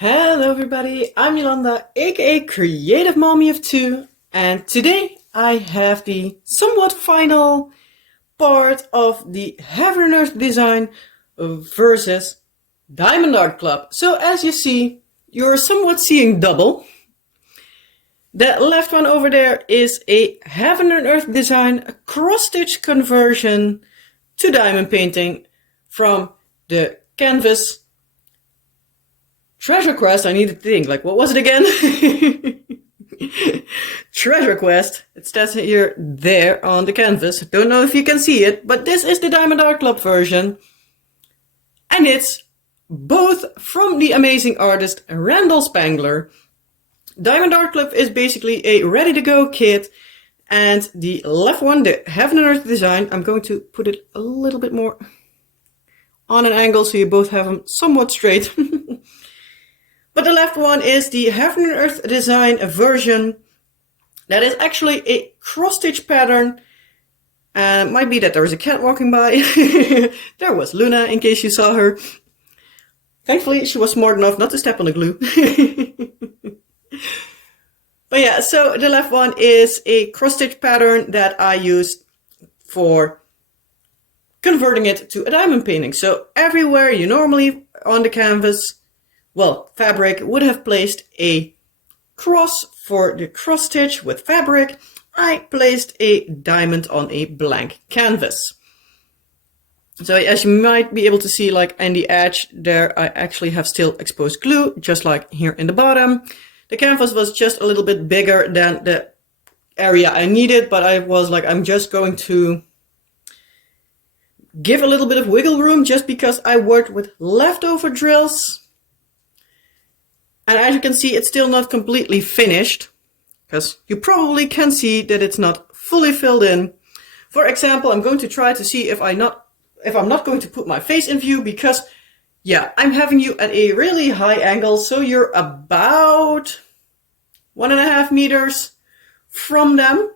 Hello everybody, I'm Yolanda, aka Creative Mommy of Two, and today I have the somewhat final part of the Heaven and Earth design versus Diamond Art Club. So as you see, you're somewhat seeing double. That left one over there is a Heaven and Earth design, a cross-stitch conversion to diamond painting from the canvas Treasure Quest. I need to think, like, what was it again? Treasure Quest. It says here, there on the canvas. Don't know if you can see it, but this is the Diamond Art Club version. And it's both from the amazing artist Randall Spangler. Diamond Art Club is basically a ready-to-go kit. And the left one, the Heaven and Earth design, I'm going to put it a little bit more on an angle so you both have them somewhat straight. But the left one is the Heaven and Earth design version. That is actually a cross-stitch pattern. It might be that there is a cat walking by. There was Luna, in case you saw her. Thankfully, she was smart enough not to step on the glue. But yeah, so the left one is a cross-stitch pattern that I used for converting it to a diamond painting. So everywhere you normally on the canvas, well, fabric would have placed a cross for the cross stitch with fabric. I placed a diamond on a blank canvas. So as you might be able to see, like in the edge there, I actually have still exposed glue, just like here in the bottom. The canvas was just a little bit bigger than the area I needed, but I was like, I'm just going to give a little bit of wiggle room just because I worked with leftover drills. And as you can see, it's still not completely finished, because you probably can see that it's not fully filled in. For example, I'm going to try to see if I'm not going to put my face in view, because yeah, I'm having you at a really high angle, so you're about 1.5 meters from them,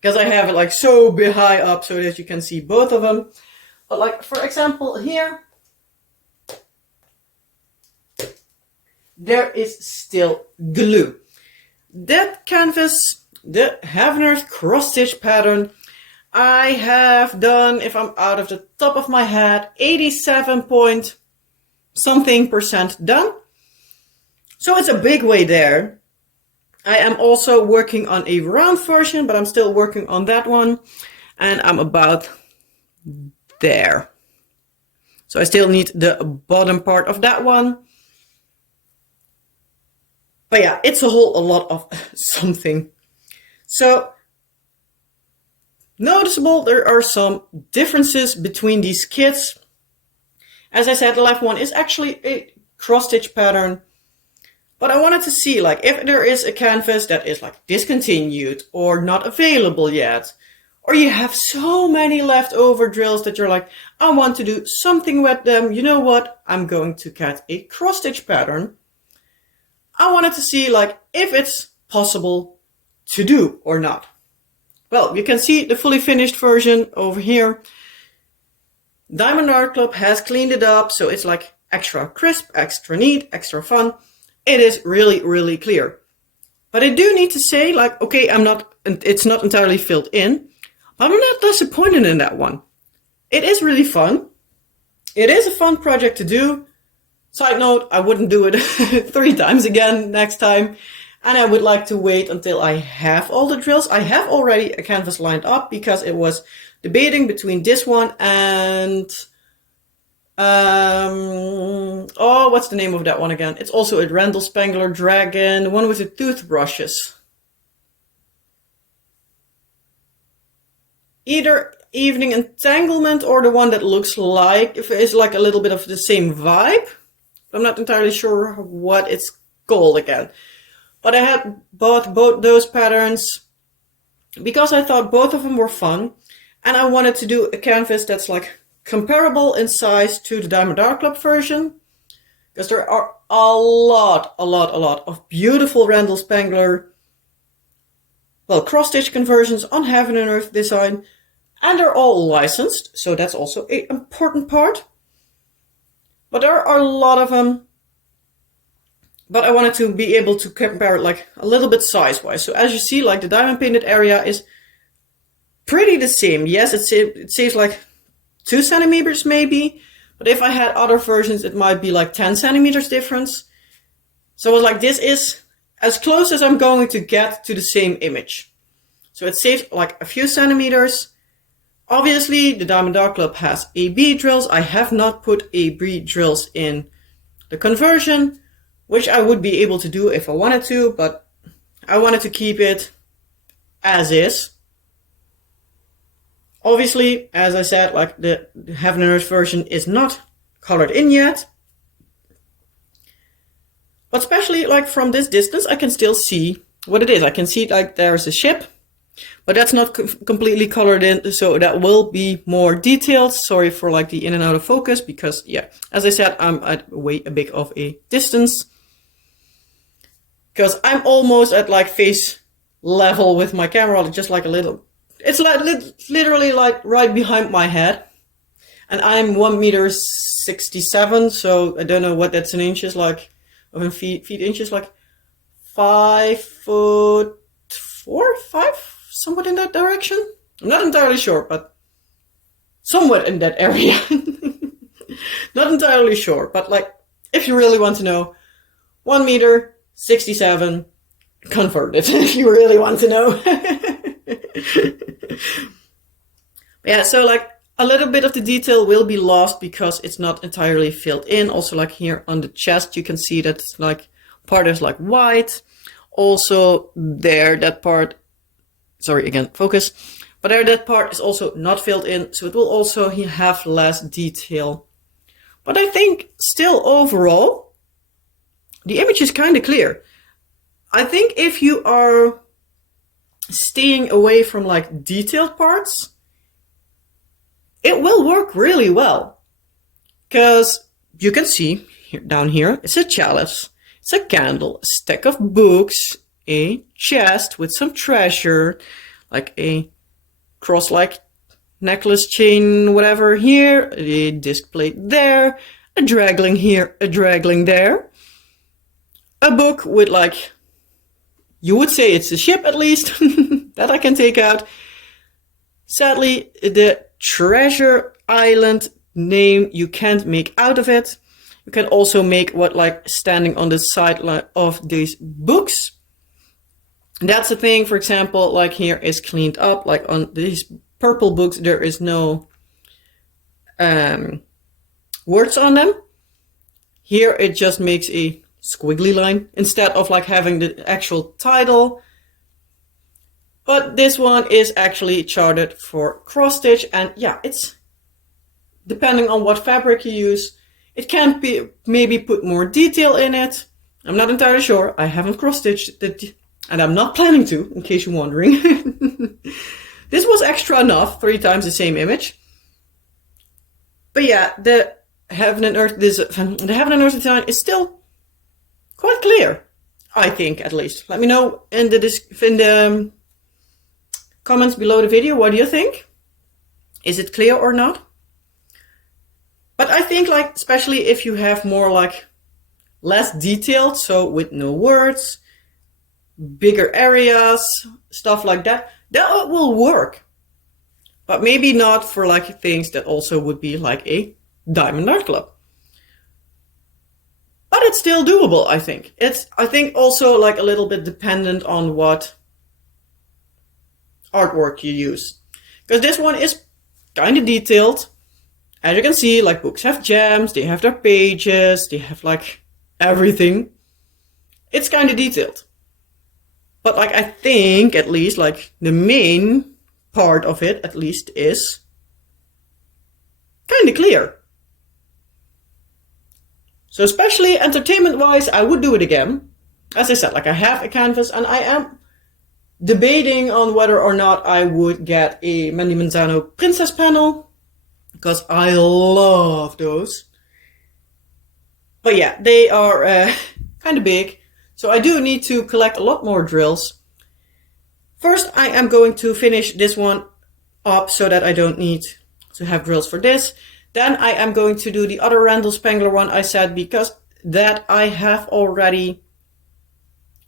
because I have it like so high up so that you can see both of them. But like, for example, here, there is still glue. That canvas, the Heaven and Earth cross-stitch pattern, I have done, if I'm out of the top of my head, 87 point something % done. So it's a big way there. I am also working on a round version, but I'm still working on that one. And I'm about there. So I still need the bottom part of that one. But yeah, it's a lot of something. So, noticeable, there are some differences between these kits. As I said, the left one is actually a cross-stitch pattern. But I wanted to see, like, if there is a canvas that is like discontinued or not available yet, or you have so many leftover drills that you're like, I want to do something with them. You know what? I'm going to cut a cross-stitch pattern. I wanted to see, like, if it's possible to do or not. Well, you can see the fully finished version over here. Diamond Art Club has cleaned it up, so it's like extra crisp, extra neat, extra fun. It is really, really clear. But I do need to say, like, okay, it's not entirely filled in, but I'm not disappointed in that one. It is really fun. It is a fun project to do. Side note, I wouldn't do it 3 times again next time. And I would like to wait until I have all the drills. I have already a canvas lined up because it was debating between this one and... oh, what's the name of that one again? It's also a Randall Spangler Dragon, the one with the toothbrushes. Either Evening Entanglement or the one that looks like, if it's like a little bit of the same vibe. I'm not entirely sure what it's called again. But I had bought both those patterns because I thought both of them were fun. And I wanted to do a canvas that's like comparable in size to the Diamond Art Club version. Because there are a lot of beautiful Randall Spangler, well, cross-stitch conversions on Heaven and Earth design. And they're all licensed, so that's also an important part. But there are a lot of them but I wanted to be able to compare it like a little bit size-wise. So as you see, like the diamond painted area is pretty the same. Yes, it saves like 2 centimeters maybe, but if I had other versions, it might be like 10 centimeters difference. So I was like, this is as close as I'm going to get to the same image. So it saves like a few centimeters. Obviously, the Diamond Dark Club has AB drills. I have not put AB drills in the conversion, which I would be able to do if I wanted to, but I wanted to keep it as is. Obviously, as I said, like the Heaven and Earth version is not colored in yet. But especially like from this distance, I can still see what it is. I can see like there's a ship, but that's not completely colored in. So that will be more detailed. Sorry for like the in and out of focus, because yeah, as I said, I'm at way a bit of a distance. Because I'm almost at like face level with my camera, just like a little, it's like literally like right behind my head. And I'm 1.67 meters, so I don't know what that's in inches, like, of in feet inches, like 5'4", 5, somewhat in that direction. I'm not entirely sure, but somewhat in that area. Not entirely sure, but like, if you really want to know, 1.67 meters, converted, if you really want to know. Yeah, so like, a little bit of the detail will be lost because it's not entirely filled in. Also, like here on the chest, you can see that it's like part is like white. Also there, that part, sorry, again, focus. But there, that part is also not filled in. So it will also have less detail. But I think still overall, the image is kind of clear. I think if you are staying away from like detailed parts, it will work really well, because you can see here, down here, it's a chalice, it's a candle, a stack of books, a chest with some treasure, like a cross-like necklace chain, whatever here, a disc plate there, a dragling here, a dragling there, a book with like, you would say it's a ship at least, that I can take out. Sadly, the treasure island name you can't make out of it. You can also make what like standing on the side of these books. That's the thing, for example, like here is cleaned up, like on these purple books there is no words on them. Here it just makes a squiggly line instead of like having the actual title. But this one is actually charted for cross stitch, and yeah, it's depending on what fabric you use, it can be maybe put more detail in it. I'm not entirely sure. I haven't cross stitched it, and I'm not planning to, in case you're wondering. This was extra enough, 3 times the same image. But yeah, the Heaven and Earth design is still quite clear, I think, at least. Let me know in the comments below the video, what do you think? Is it clear or not? But I think like, especially if you have more like less detailed, so with no words, bigger areas, stuff like that, that will work. But maybe not for like things that also would be like a Diamond Art Club. But it's still doable, I think. I think also like a little bit dependent on what artwork you use, because this one is kind of detailed. As you can see, like books have gems, they have their pages, they have like everything. It's kind of detailed, but like I think at least like the main part of it at least is kind of clear. So especially entertainment wise, I would do it again. As I said, like I have a canvas and I am debating on whether or not I would get a Mandy Manzano princess panel, because I love those. But yeah, they are kind of big, so I do need to collect a lot more drills. First, I am going to finish this one up so that I don't need to have drills for this. Then I am going to do the other Randall Spangler one I said, because that I have already,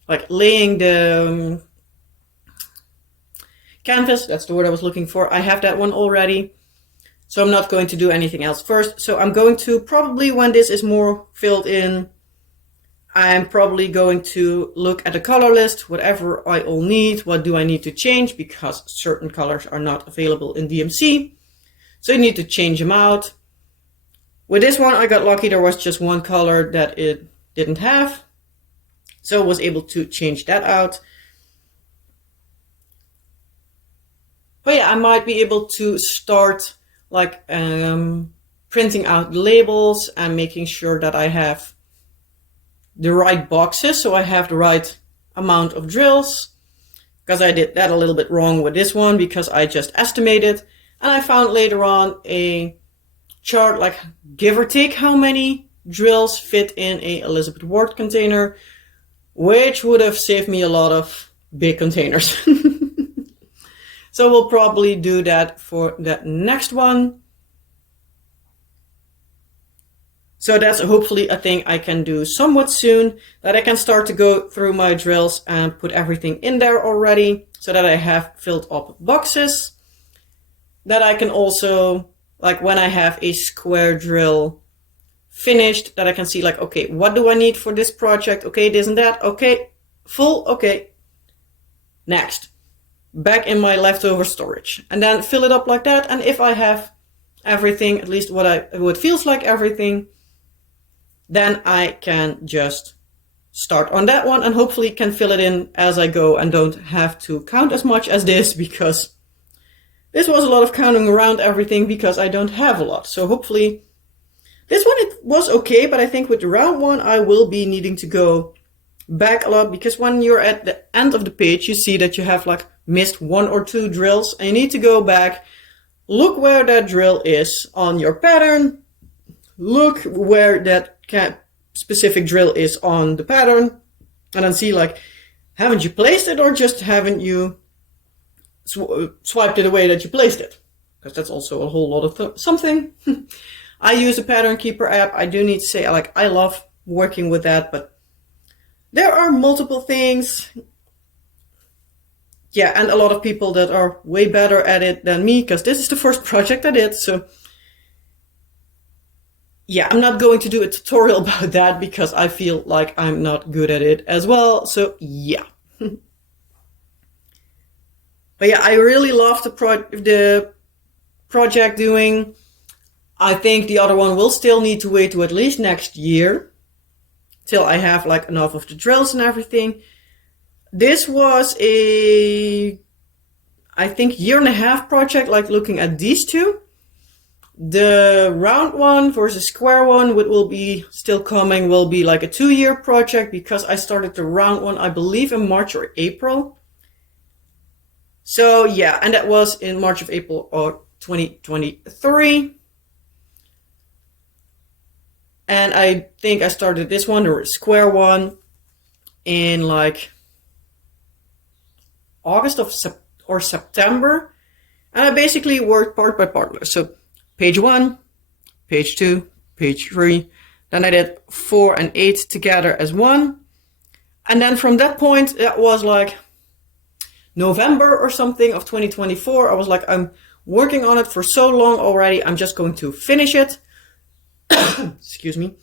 like laying the canvas, that's the word I was looking for. I have that one already. So I'm not going to do anything else first. So I'm going to probably, when this is more filled in, I'm probably going to look at the color list, whatever I all need. What do I need to change? Because certain colors are not available in DMC. So you need to change them out. With this one, I got lucky. There was just one color that it didn't have. So I was able to change that out. But yeah, I might be able to start like printing out the labels and making sure that I have the right boxes, so I have the right amount of drills, because I did that a little bit wrong with this one because I just estimated, and I found later on a chart like give or take how many drills fit in a Elizabeth Ward container, which would have saved me a lot of big containers. So we'll probably do that for that next one. So that's hopefully a thing I can do somewhat soon, that I can start to go through my drills and put everything in there already, so that I have filled up boxes. That I can also, like when I have a square drill finished, that I can see like, okay, what do I need for this project? Okay, this and that. Okay, full. Okay, next. Back in my leftover storage. And then fill it up like that. And if I have everything, at least what feels like everything, then I can just start on that one and hopefully can fill it in as I go and don't have to count as much as this, because this was a lot of counting around everything because I don't have a lot. So hopefully this one, it was okay, but I think with the round one I will be needing to go back a lot, because when you're at the end of the page you see that you have like missed 1 or 2 drills and you need to go back, look where that drill is on your pattern, look where that specific drill is on the pattern, and then see like, haven't you placed it, or just haven't you swiped it away that you placed it? Because that's also a whole lot of something. I use a Pattern Keeper app. I do need to say, like, I love working with that, but there are multiple things. Yeah, and a lot of people that are way better at it than me, because this is the first project I did. So yeah, I'm not going to do a tutorial about that because I feel like I'm not good at it as well. So yeah. But yeah, I really love the project doing. I think the other one will still need to wait to at least next year till I have like enough of the drills and everything. This was a, I think, 1.5 year project, like looking at these two. The round one versus square one, which will be still coming, will be like a 2-year project, because I started the round one, I believe, in March or April. So yeah, and that was in March of April or 2023. And I think I started this one, the square one, in like August or September. And I basically worked part by part. So page 1, page 2, page 3. Then I did 4 and 8 together as one. And then from that point, it was like November or something of 2024. I was like, I'm working on it for so long already. I'm just going to finish it. Excuse me.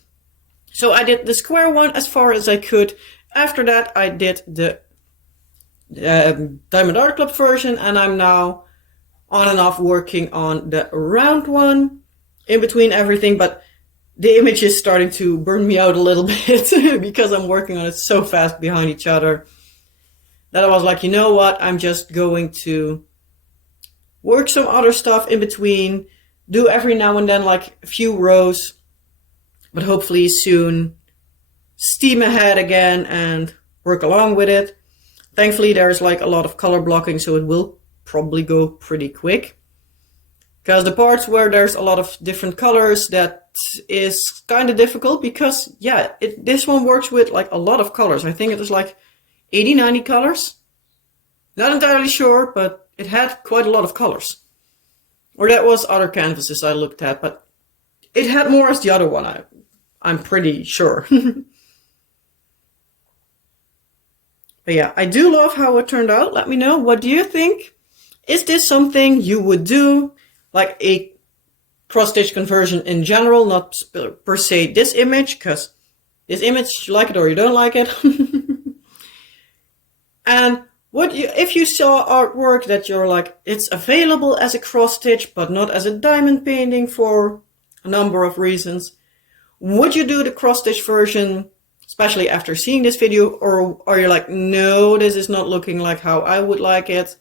So I did the square one as far as I could. After that, I did the Diamond Art Club version, and I'm now on and off working on the round one in between everything. But the image is starting to burn me out a little bit because I'm working on it so fast behind each other that I was like, you know what, I'm just going to work some other stuff in between, do every now and then like a few rows, but hopefully soon steam ahead again and work along with it. Thankfully there's like a lot of color blocking, so it will probably go pretty quick. Because the parts where there's a lot of different colors, that is kind of difficult, because yeah, this one works with like a lot of colors. I think it was like 80-90 colors. Not entirely sure, but it had quite a lot of colors. Or that was other canvases I looked at, but it had more as the other one. I'm pretty sure. But yeah, I do love how it turned out. Let me know, what do you think? Is this something you would do? Like a cross-stitch conversion in general, not per se this image, because this image, you like it or you don't like it. And if you saw artwork that you're like, it's available as a cross-stitch, but not as a diamond painting for a number of reasons, would you do the cross-stitch version, especially after seeing this video? Or are you like, no, this is not looking like how I would like it,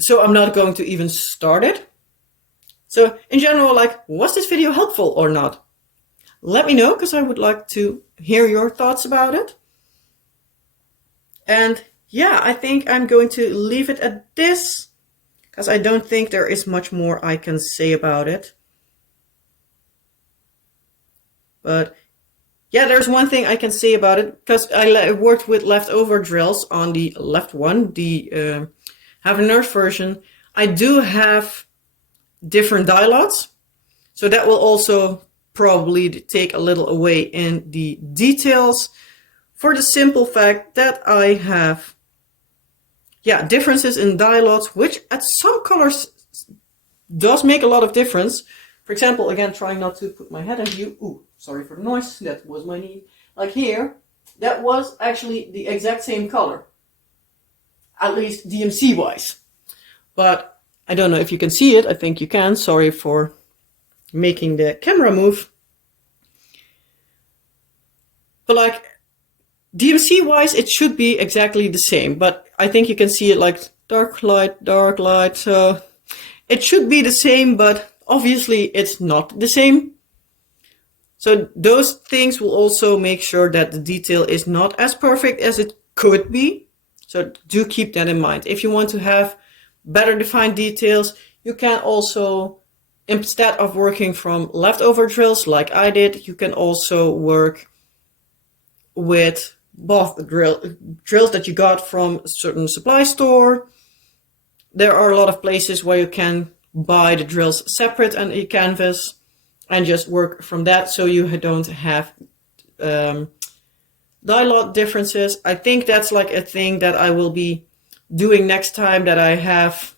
so I'm not going to even start it? So in general, like, was this video helpful or not? Let me know, because I would like to hear your thoughts about it. And yeah, I think I'm going to leave it at this, because I don't think there is much more I can say about it. But yeah, there's one thing I can say about it, because I worked with leftover drills on the left one, the Have a Nurse version. I do have different die lots, so that will also probably take a little away in the details, for the simple fact that I have differences in die lots, which at some colors does make a lot of difference. For example, again, trying not to put my head in view. Ooh, sorry for the noise, that was my knee. Like here, that was actually the exact same color, at least DMC wise. But I don't know if you can see it. I think you can. Sorry for making the camera move. But like DMC wise, it should be exactly the same. But I think you can see it like dark light. So it should be the same, but obviously it's not the same. So those things will also make sure that the detail is not as perfect as it could be. So do keep that in mind. If you want to have better defined details, you can also, instead of working from leftover drills like I did, you can also work with both drills that you got from a certain supply store. There are a lot of places where you can buy the drills separate on a canvas and just work from that, so you don't have die lot differences. I think that's like a thing that I will be doing next time that I have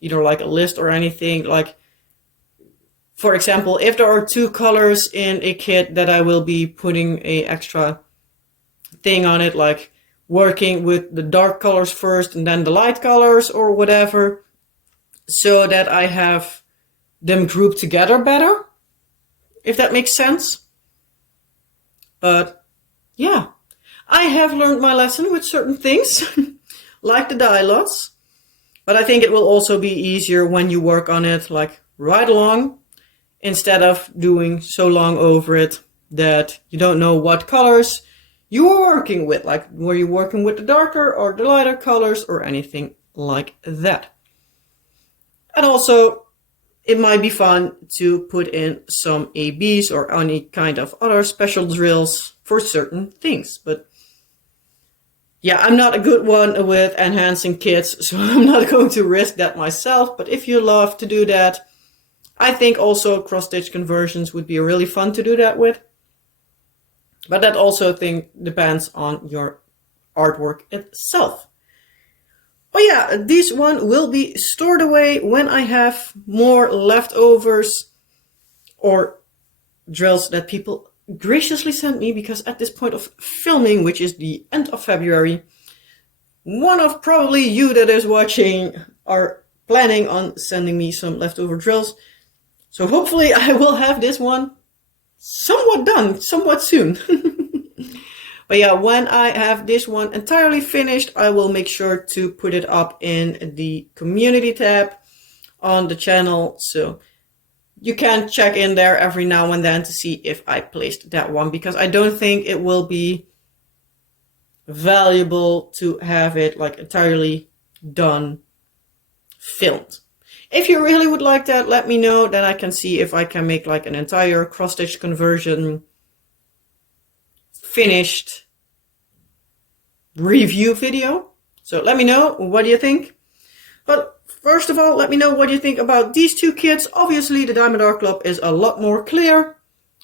either like a list or anything. Like, for example, if there are two colors in a kit, that I will be putting a extra thing on it, like working with the dark colors first and then the light colors or whatever, so that I have them grouped together better, if that makes sense. But yeah, I have learned my lesson with certain things, like the die lots. But I think it will also be easier when you work on it like right along, instead of doing so long over it that you don't know what colors you were working with. Like, were you working with the darker or the lighter colors or anything like that? And also, it might be fun to put in some ABs or any kind of other special drills for certain things. But yeah, I'm not a good one with enhancing kits, so I'm not going to risk that myself. But if you love to do that, I think also cross-stitch conversions would be really fun to do that with. But that also depends on your artwork itself. But yeah, this one will be stored away when I have more leftovers or drills that people graciously sent me, because at this point of filming, which is the end of February, one of probably you that is watching are planning on sending me some leftover drills. So hopefully I will have this one somewhat done, somewhat soon. But yeah, when I have this one entirely finished, I will make sure to put it up in the community tab on the channel. So you can check in there every now and then to see if I placed that one, because I don't think it will be valuable to have it like entirely done, filmed. If you really would like that, let me know, then I can see if I can make like an entire cross-stitch conversion finished review video. So let me know, what do you think? But first of all, let me know what you think about these two kits. Obviously, the Diamond Art Club is a lot more clear.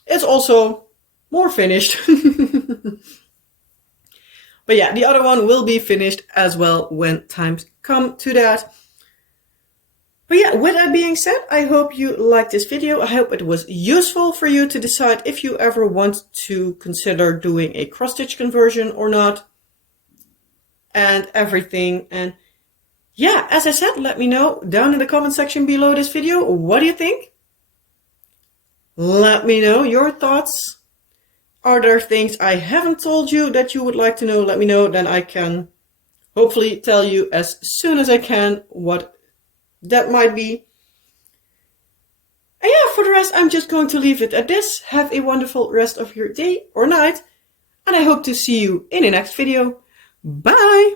it's also more finished. But yeah, the other one will be finished as well when times come to that. But yeah, with that being said, I hope you liked this video. I hope it was useful for you to decide if you ever want to consider doing a cross-stitch conversion or not, and everything. And yeah, as I said, let me know down in the comment section below this video. What do you think? Let me know your thoughts. Are there things I haven't told you that you would like to know? Let me know, then I can hopefully tell you as soon as I can what that might be. And yeah, for the rest, I'm just going to leave it at this. Have a wonderful rest of your day or night, and I hope to see you in the next video. Bye!